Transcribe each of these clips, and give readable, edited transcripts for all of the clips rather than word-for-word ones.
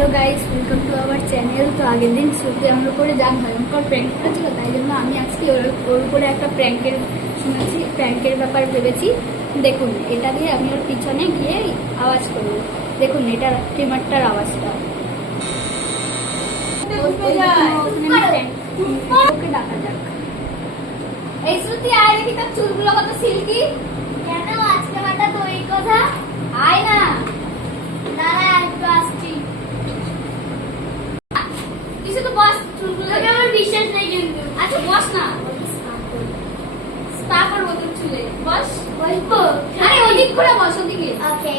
Hello guys, welcome to our channel. তো আগের দিন শ্রুতি আমার উপরে যা ভয়ঙ্কর প্র্যাঙ্ক করেছিল, তাই জন্য আমি আজকে ওর উপরে একটা প্র্যাঙ্কের ব্যাপার ভেবেছি। দেখুন, এটা দিয়ে আমি ওর পিছনে গিয়ে আওয়াজ করবো। দেখুন, এটা ট্রিমারটার আওয়াজটা। ওকে ডাকা যাক। এই শ্রুতি, আয় দেখি তোর চুলগুলো কত সিল্কি। কেন আজকে হঠাৎ ওই কথা? আয় না, দাঁড়া একটু আসছি। তুই শুধু বস, চুলগুলো তোকে আমার বিশ্বাস নেই কিন্তু। আচ্ছা বস না, স্পা করবো তোর চুলে। বস, বসবো? আরে ওদিক করে বস, ওদিকে। ওকে।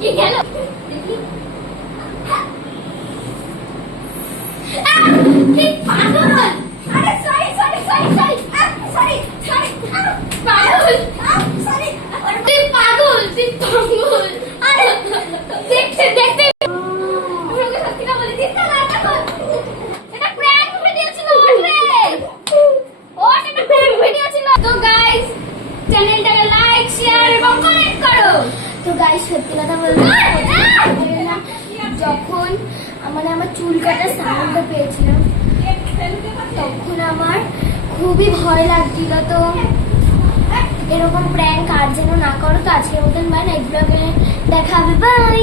কি গেল দেখি। কি পাগল! আরে সরি পাগল! তুই পাগল! আরে দেখতে ওকে সত্যি না বলে দিস না, দেখো এটা প্র্যাঙ্ক ভিডিও ছিল। এটা প্র্যাঙ্ক ভিডিও ছিল। তো গাইস, চ্যানেলটাকে লাইক, শেয়ার এবং কমেন্ট করো। তো গাইস, সত্যি কথা বলতে যখন আমার চুল কাটার সাউন্ডটা পেয়েছিলাম, তখন আমার খুবই ভয় লাগছিল। তো এরকম প্র্যাঙ্ক আর যেন না করো। তো আজকের মতন বাই, নেক্সট ব্লগে দেখা হবে, বাই।